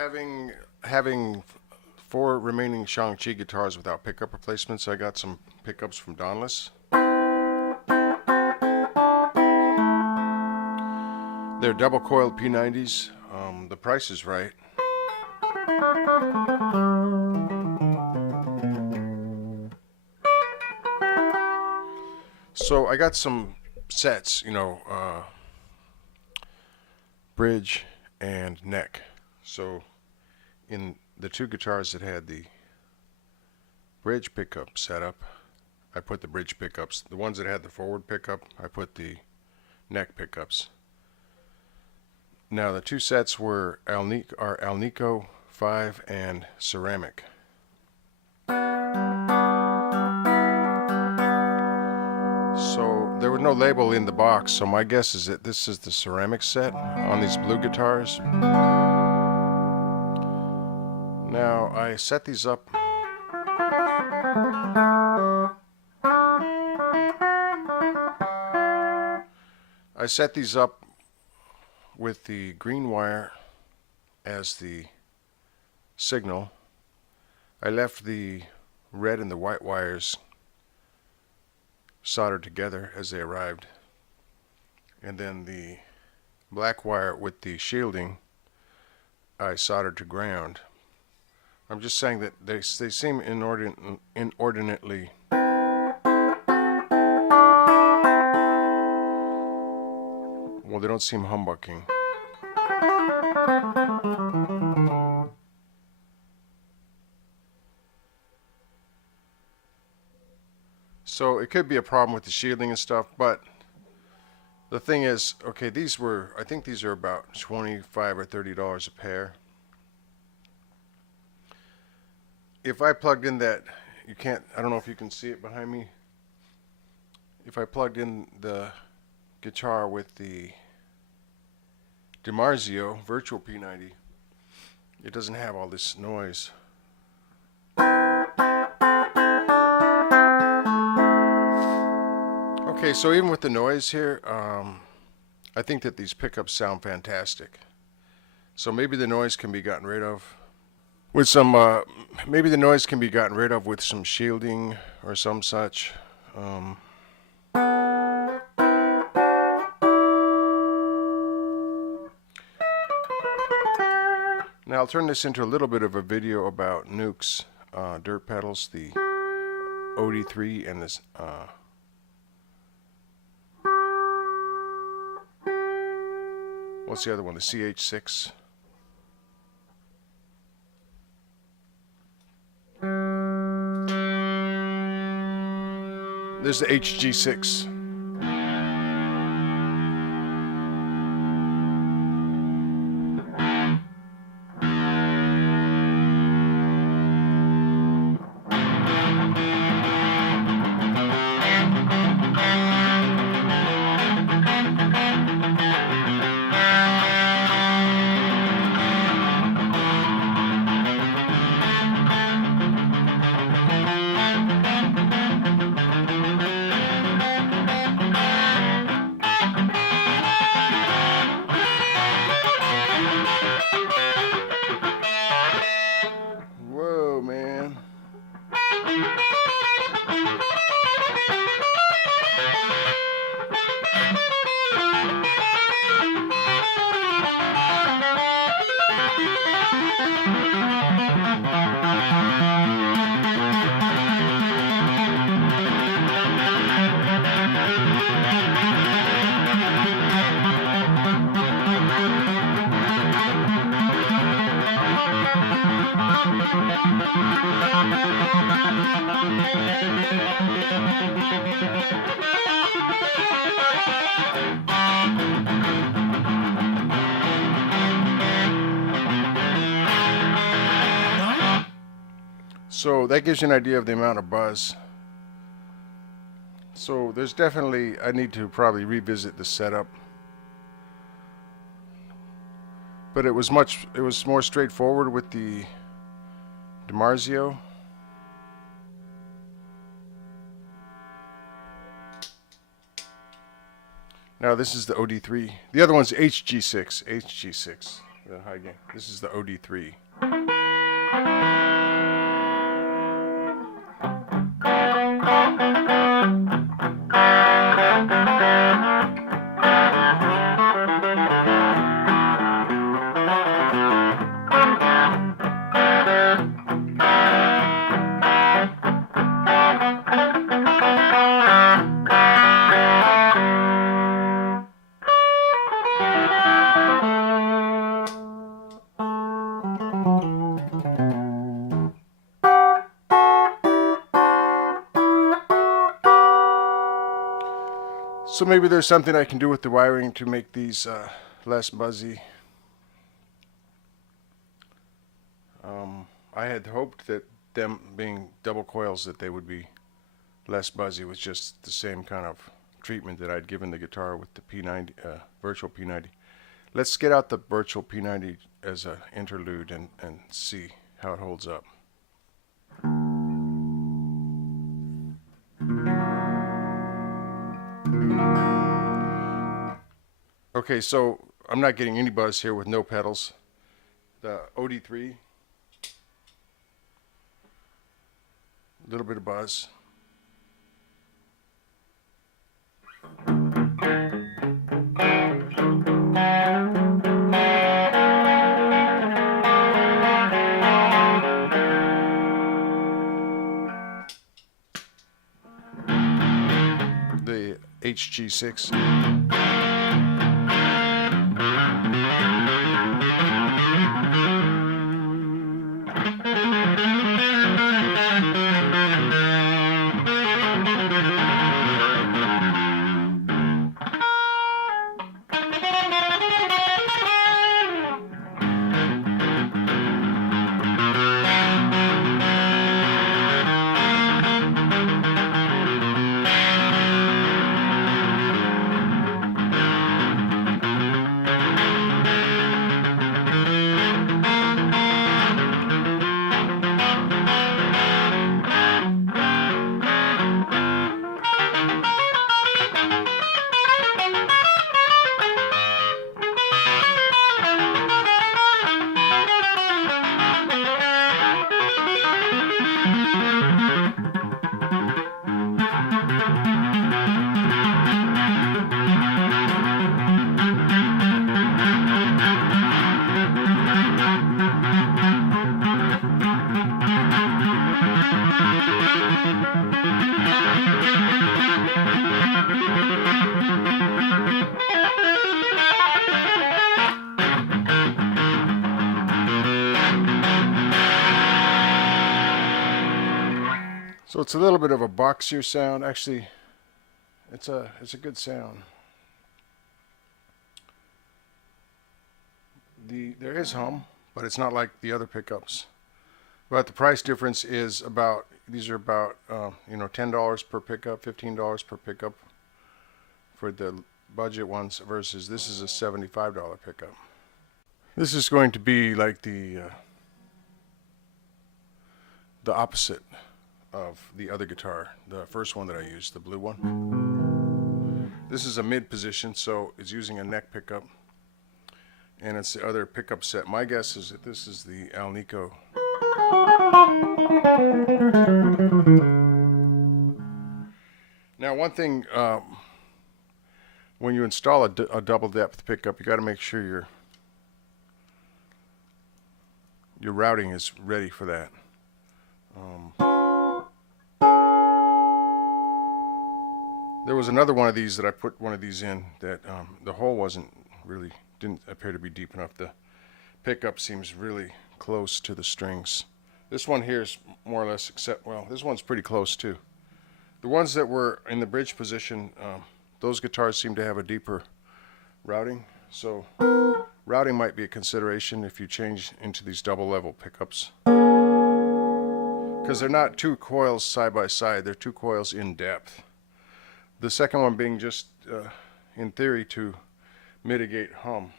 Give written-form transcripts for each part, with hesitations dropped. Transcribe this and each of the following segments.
Having 4 remaining Xiangqi guitars without pickup replacements, I got some pickups from Donlis. They're double coil P90s. The price is right. So I got some sets, you know, bridge and neck. So in the 2 guitars that had the bridge pickup setup, I put the bridge pickups. The ones that had the forward pickup, I put the neck pickups. Now the 2 sets were Alnico 5 and ceramic. So there was no label in the box, so my guess is that this is the ceramic set on these blue guitars. Now I set these up. I set these up with the green wire as the signal. I left the red and the white wires soldered together as they arrived, and then the black wire with the shielding I soldered to ground. I'm just saying that they seem inordinately well, they don't seem humbucking. So it could be a problem with the shielding and stuff, but the thing is, okay, I think these are about $25 or $30 a pair. If I plugged in that, I don't know if you can see it behind me. If I plugged in the guitar with the Dimarzio Virtual P90, it doesn't have all this noise. Okay, so even with the noise here, I think that these pickups sound fantastic. So maybe the noise can be gotten rid of with some, maybe the noise can be gotten rid of with some shielding or some such. Now I'll turn this into a little bit of a video about NuX dirt pedals, the OD-3 and this what's the other one? The HG-6. There's the HG-6. Whoa, man. So that gives you an idea of the amount of buzz. So there's definitely, I need to probably revisit the setup. But it was more straightforward with the Dimarzio. Now this is the OD-3. The other one's HG-6. HG-6. the Highgain. This is the OD-3. So maybe there's something I can do with the wiring to make these less buzzy. I had hoped that them being double coils that they would be less buzzy with just the same kind of treatment that I'd given the guitar with the P90, Virtual P90. Let's get out the Virtual P90 as an interlude and see how it holds up. Okay, so I'm not getting any buzz here with no pedals. The OD-3, a little bit of buzz. The HG-6. So it's a little bit of a boxier sound. Actually, it's a good sound. There is hum, but it's not like the other pickups. But the price difference is about, these are about $10 per pickup, $15 per pickup for the budget ones, versus this is a $75 pickup. This is going to be like the opposite of the other guitar, the first one that I used, the blue one. This is a mid position, so it's using a neck pickup, and it's the other pickup set. My guess is that this is the Alnico. Now, one thing, when you install a double depth pickup, you got to make sure your routing is ready for that. There was another one of these that I put one of these in that the hole didn't appear to be deep enough. The pickup seems really close to the strings. This one here is more or less, well, this one's pretty close too. The ones that were in the bridge position, those guitars seem to have a deeper routing, so routing might be a consideration if you change into these double level pickups, because they're not two coils side by side, they're two coils in depth. The second one being just, in theory, to mitigate hum.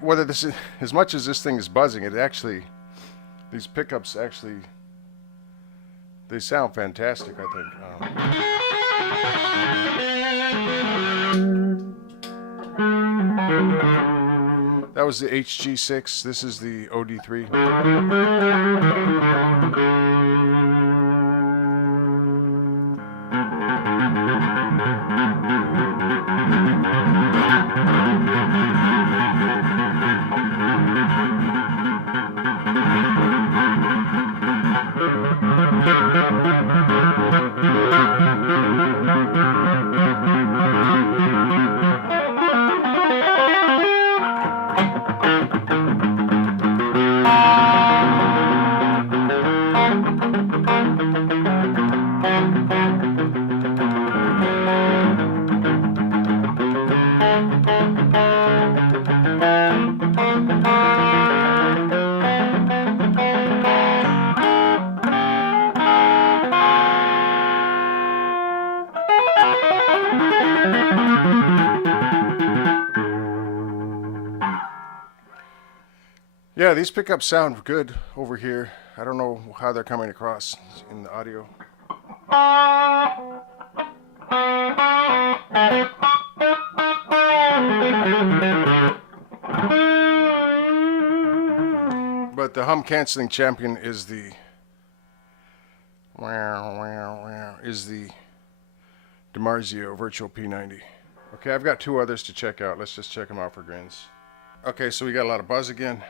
whether this is, as much as this thing is buzzing, it actually, these pickups actually, they sound fantastic, I think. That was the HG-6. This is the OD-3. Yeah, these pickups sound good over here. I don't know how they're coming across in the audio. But the hum canceling champion is the Dimarzio Virtual P90. Okay, I've got two others to check out. Let's just check them out for grins. Okay, so we got a lot of buzz again.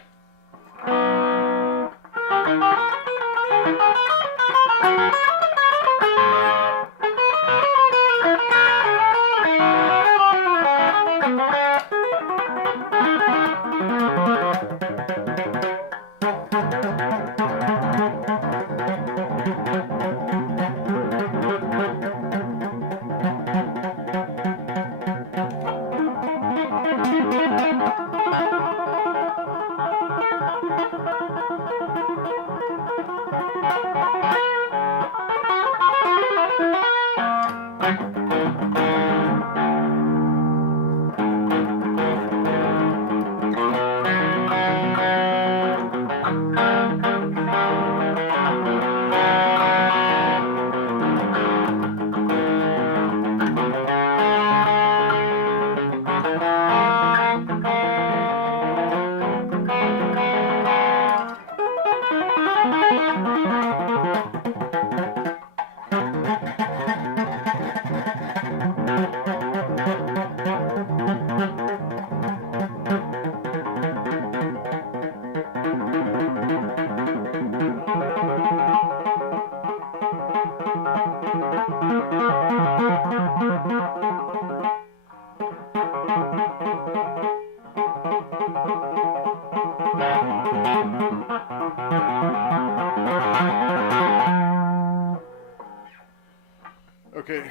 Okay,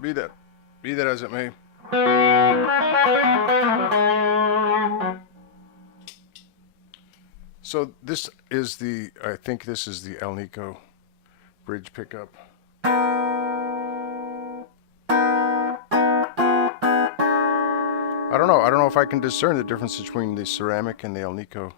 be that as it may. So this is the, I think this is the Alnico bridge pickup. I don't know if I can discern the difference between the ceramic and the Alnico.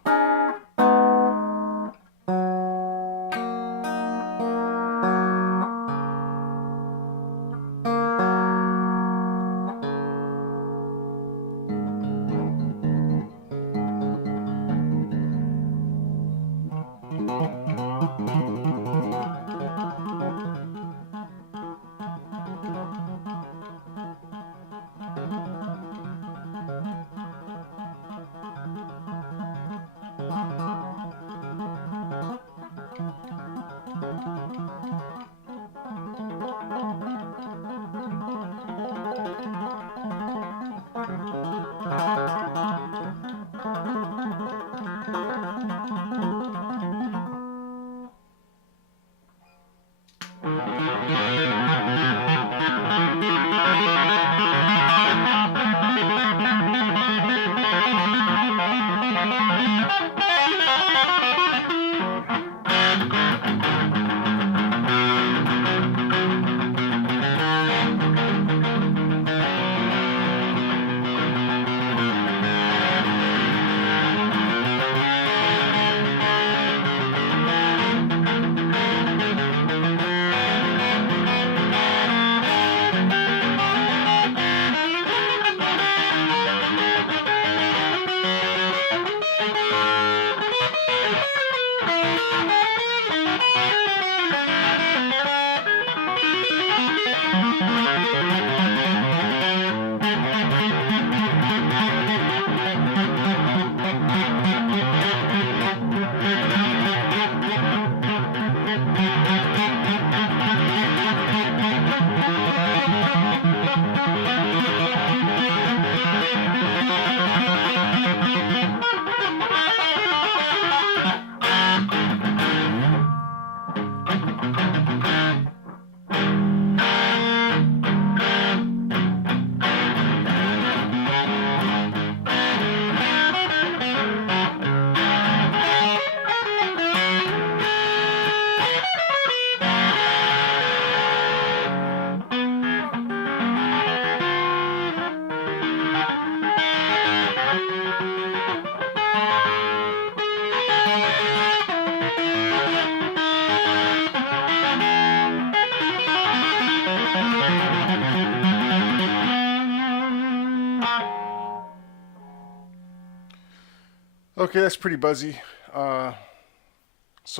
Okay, that's pretty buzzy. So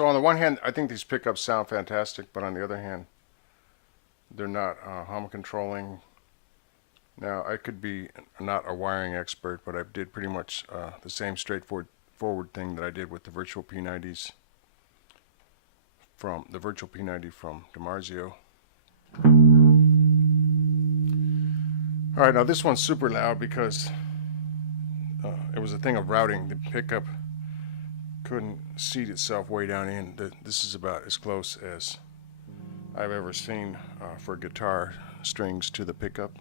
on the one hand, I think these pickups sound fantastic, but on the other hand, they're not hum controlling. Now, I could be not a wiring expert, but I did pretty much the same straightforward thing that I did with the Virtual P90s from the Virtual P90 from Dimarzio. All right, now this one's super loud because it was a thing of routing. The pickup couldn't seat itself way down in. This is about as close as I've ever seen for guitar strings to the pickup.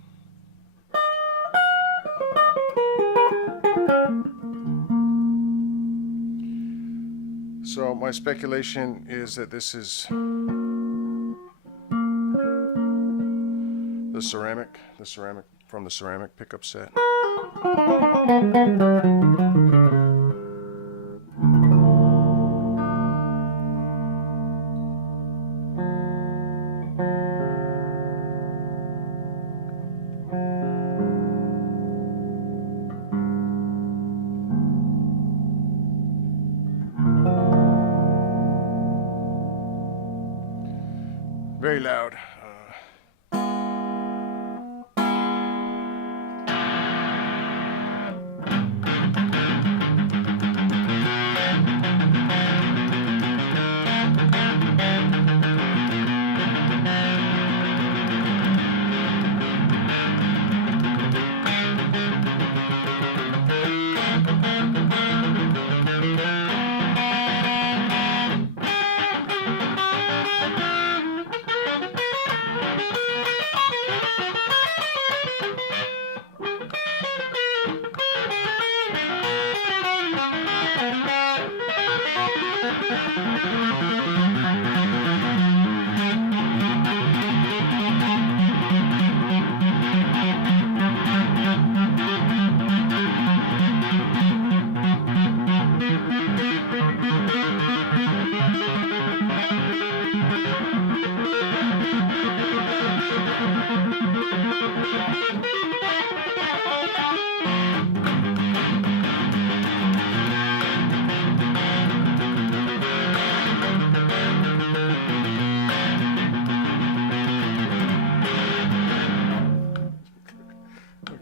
So my speculation is that this is the ceramic from the ceramic pickup set. Very loud.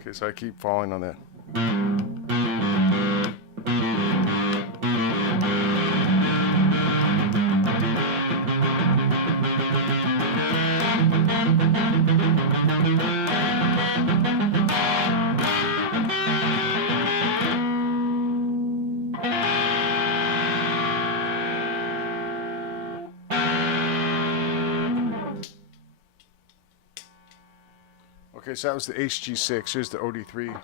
Okay, so I keep falling on that. Okay, so that was the HG-6. Here's the OD-3.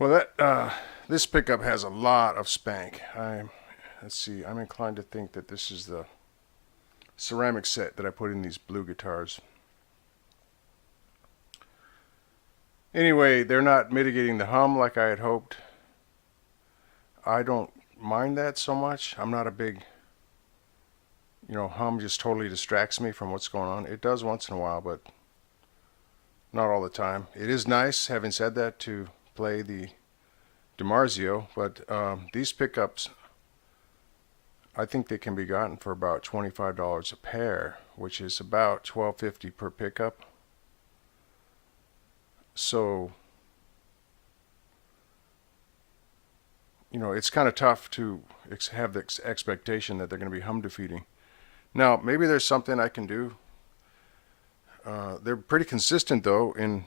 Well, this pickup has a lot of spank. Let's see, I'm inclined to think that this is the ceramic set that I put in these blue guitars. Anyway, they're not mitigating the hum like I had hoped. I don't mind that so much. I'm not a big, hum just totally distracts me from what's going on. It does once in a while, but not all the time. It is nice, having said that, to play the Dimarzio, but these pickups, I think they can be gotten for about $25 a pair, which is about $12.50 per pickup. So, it's kind of tough to have the expectation that they're going to be hum defeating. Now, maybe there's something I can do. They're pretty consistent though, and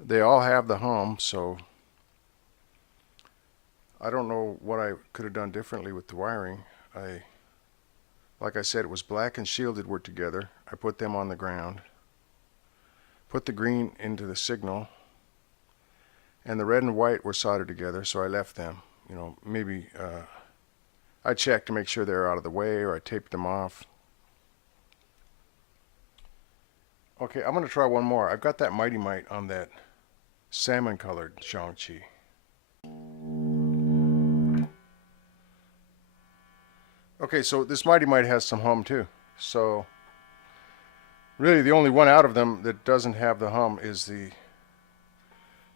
they all have the hum, so I don't know what I could have done differently with the wiring. Like I said, it was black and shielded were together. I put them on the ground, put the green into the signal, and the red and white were soldered together, so I left them. Maybe I checked to make sure they're out of the way, or I taped them off. Okay, I'm going to try one more. I've got that Mighty Mite on that salmon colored Xiangqi. Okay, so this Mighty Mite has some hum too. So really the only one out of them that doesn't have the hum is the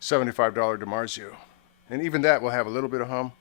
$75 Dimarzio. And even that will have a little bit of hum.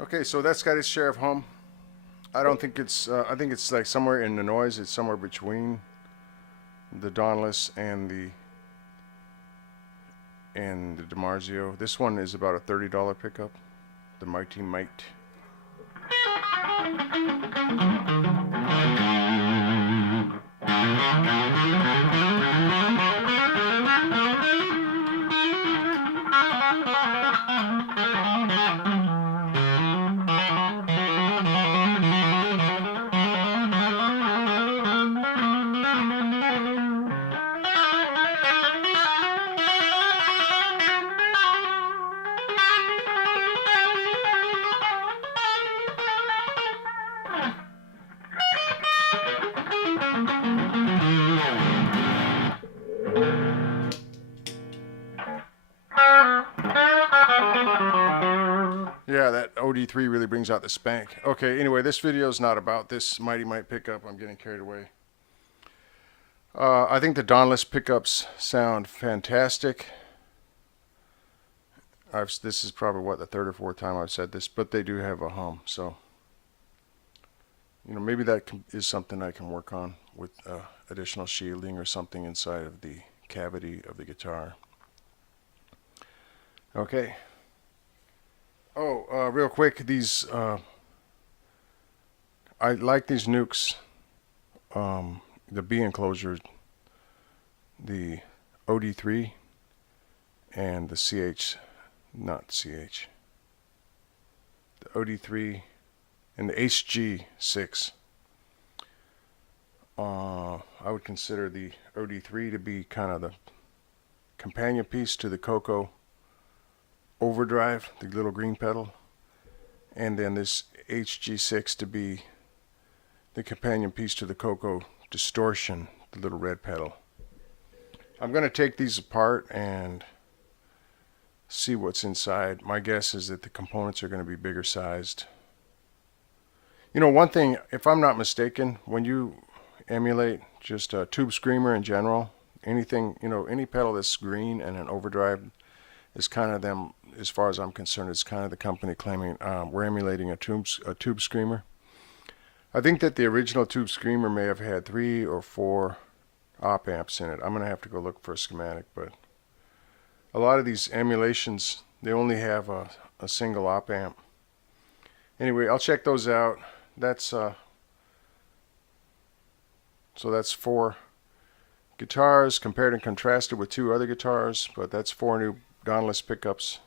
Okay, so that's got its share of hum. I don't think it's, I think it's like somewhere in the noise. It's somewhere between the Donlis and the Dimarzio. This one is about a $30 pickup, the Mighty Mite. Yeah, that OD-3 really brings out the spank. Okay, anyway, this video is not about this Mighty Mite pickup. I'm getting carried away. I think the Donlis pickups sound fantastic. This is probably, what, the third or fourth time I've said this, but they do have a hum, so You know, maybe that is something I can work on with additional shielding or something inside of the cavity of the guitar. Okay. Oh, real quick, these I like these NuX, the B enclosure, the OD-3 and the CH, not CH, the OD-3 and the HG-6. I would consider the OD-3 to be kind of the companion piece to the Kokko Overdrive, the little green pedal, and then this HG-6 to be the companion piece to the Kokko Distortion, the little red pedal. I'm going to take these apart and see what's inside. My guess is that the components are going to be bigger sized. You know, one thing, if I'm not mistaken, when you emulate just a tube screamer in general, anything, you know, any pedal that's green and an overdrive is kind of them, as far as I'm concerned, it's kind of the company claiming we're emulating a tube screamer. I think that the original tube screamer may have had 3 or 4 op amps in it. I'm going to have to go look for a schematic, but a lot of these emulations, they only have a single op amp. Anyway, I'll check those out. That's so that's 4 guitars compared and contrasted with 2 other guitars, but that's 4 new Donlis pickups.